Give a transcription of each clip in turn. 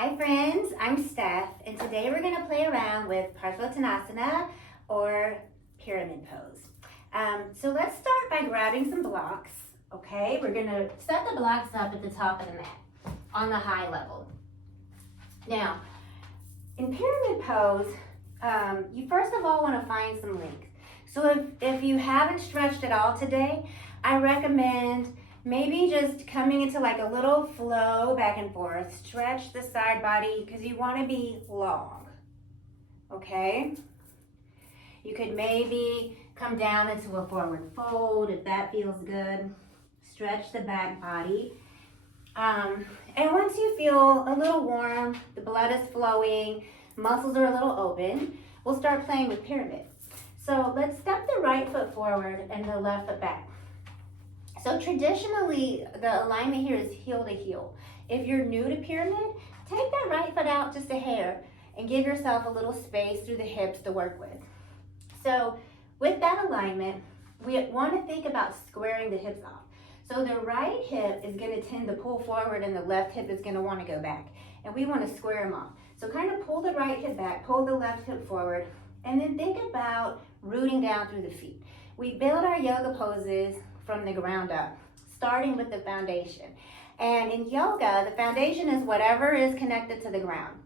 Hi friends, I'm Steph, and today we're going to play around with Parsvottanasana or pyramid pose. So let's start by grabbing some blocks, okay? We're going to set the blocks up at the top of the mat on the high level. Now, in pyramid pose, you first of all want to find some length. So if you haven't stretched at all today, I recommend maybe just coming into like a little flow back and forth. Stretch the side body because you want to be long, okay? You could maybe come down into a forward fold if that feels good. Stretch the back body. And once you feel a little warm, the blood is flowing, muscles are a little open, we'll start playing with pyramid. So let's step the right foot forward and the left foot back. So traditionally, the alignment here is heel to heel. If you're new to pyramid, take that right foot out just a hair and give yourself a little space through the hips to work with. So with that alignment, we want to think about squaring the hips off. So the right hip is going to tend to pull forward and the left hip is going to want to go back. And we want to square them off. So kind of pull the right hip back, pull the left hip forward, and then think about rooting down through the feet. We build our yoga poses from the ground up, starting with the foundation. And in yoga, the foundation is whatever is connected to the ground.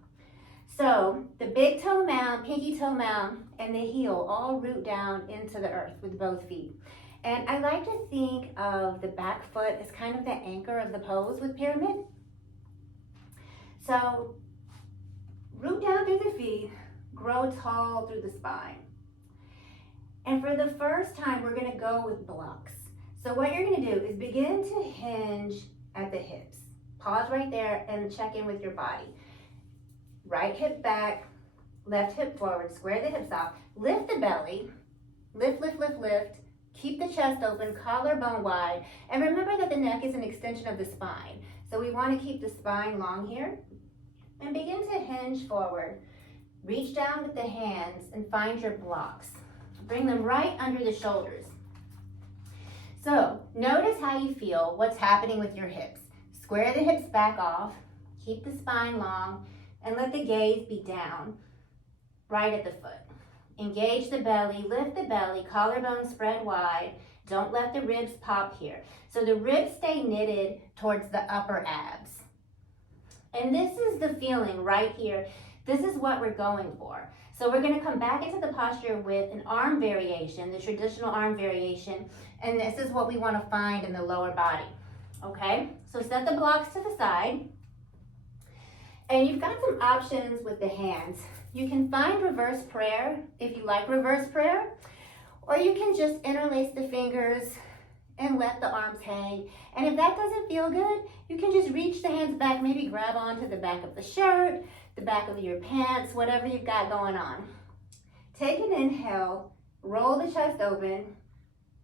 So the big toe mound, pinky toe mound, and the heel all root down into the earth with both feet. And I like to think of the back foot as kind of the anchor of the pose with pyramid. So root down through the feet, grow tall through the spine. And for the first time, we're going to go with blocks. So what you're going to do is begin to hinge at the hips. Pause right there and check in with your body. Right hip back, left hip forward, square the hips off, lift the belly, lift, lift, lift, lift, keep the chest open, collarbone wide, and remember that the neck is an extension of the spine. So we want to keep the spine long here, and begin to hinge forward. Reach down with the hands and find your blocks. Bring them right under the shoulders. So notice how you feel, what's happening with your hips. Square the hips back off, keep the spine long, and let the gaze be down, right at the foot. Engage the belly, lift the belly, collarbone spread wide. Don't let the ribs pop here. So the ribs stay knitted towards the upper abs. And this is the feeling right here. This is what we're going for. So we're going to come back into the posture with an arm variation, the traditional arm variation, and this is what we want to find in the lower body. Okay, so set the blocks to the side, and you've got some options with the hands. You can find reverse prayer if you like reverse prayer, or you can just interlace the fingers and let the arms hang. And if that doesn't feel good, you can just reach the hands back, maybe grab onto the back of the shirt, the back of your pants, whatever you've got going on. Take an inhale, roll the chest open,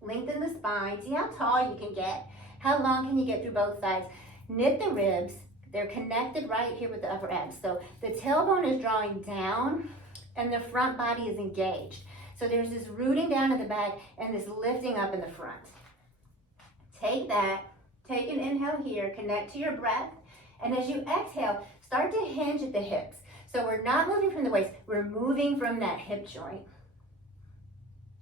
lengthen the spine. See how tall you can get. How long can you get through both sides? Knit the ribs. They're connected right here with the upper abs. So the tailbone is drawing down and the front body is engaged. So there's this rooting down in the back and this lifting up in the front. Take that, take an inhale here, connect to your breath, and as you exhale, start to hinge at the hips. So we're not moving from the waist, we're moving from that hip joint.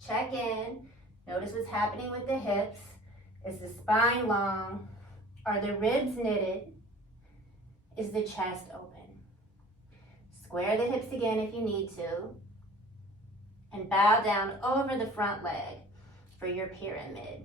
Check in, notice what's happening with the hips. Is the spine long? Are the ribs knitted? Is the chest open? Square the hips again if you need to, and bow down over the front leg for your pyramid.